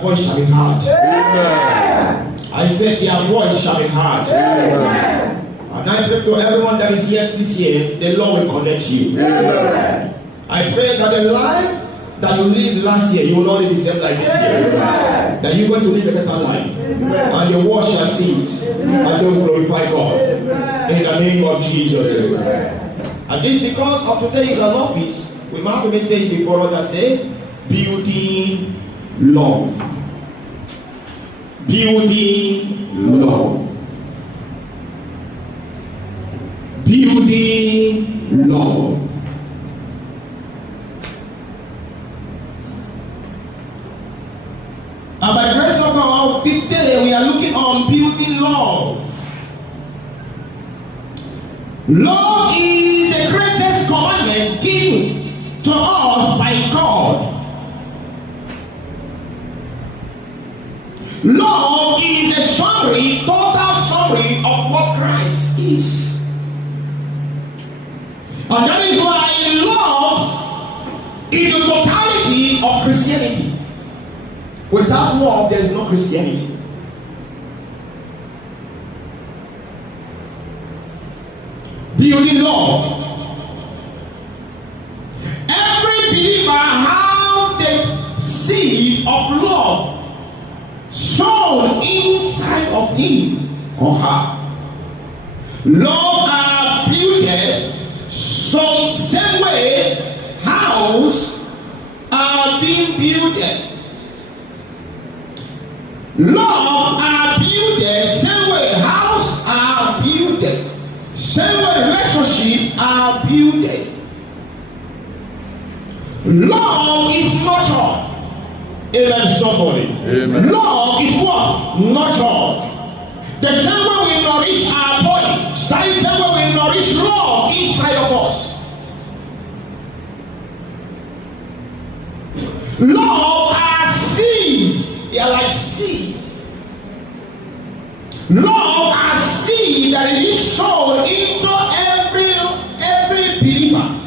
voice shall be heard. Amen. I said their voice shall be heard. Amen. And I pray to everyone that is here this year, the Lord will connect you. Amen. I pray that the life that you lived last year, you will not live the same like this year. Amen. That you're going to live a better life. Amen. And your words shall see it. And they will glorify God. In the name of Jesus. Amen. And this because of today's office, we might have a message before us that say, building love. Building love. Building love. And by the grace of God, today we are looking on building love. Love is the greatest commandment given to us by God. Love is a summary, total summary of what Christ is. And that is why love is the totality of Christianity. Without love, there is no Christianity. Building love. Every believer has the seed of love sown inside of him or her. Love are built some same way house are being built. Love are built same way house are built. Same way relationship are built. Love is nurtured. Amen, somebody. Amen. Love is what? Nurtured. The same way we nourish our body, that is the same way we nourish love inside of us. Love are seed. They are like seed. Love are seed that is sown into every believer.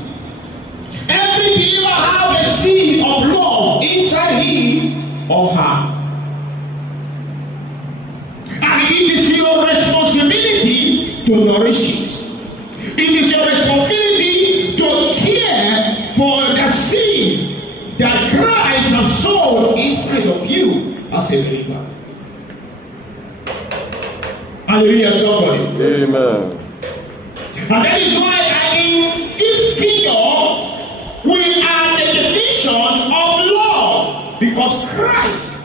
Every believer has a seed of love inside him or her. And it is your responsibility to nourish it. It is your responsibility to care for the seed that Christ has sown inside of you as a believer. Hallelujah, somebody. Amen. And that is why in this kingdom we are the definition of love, because Christ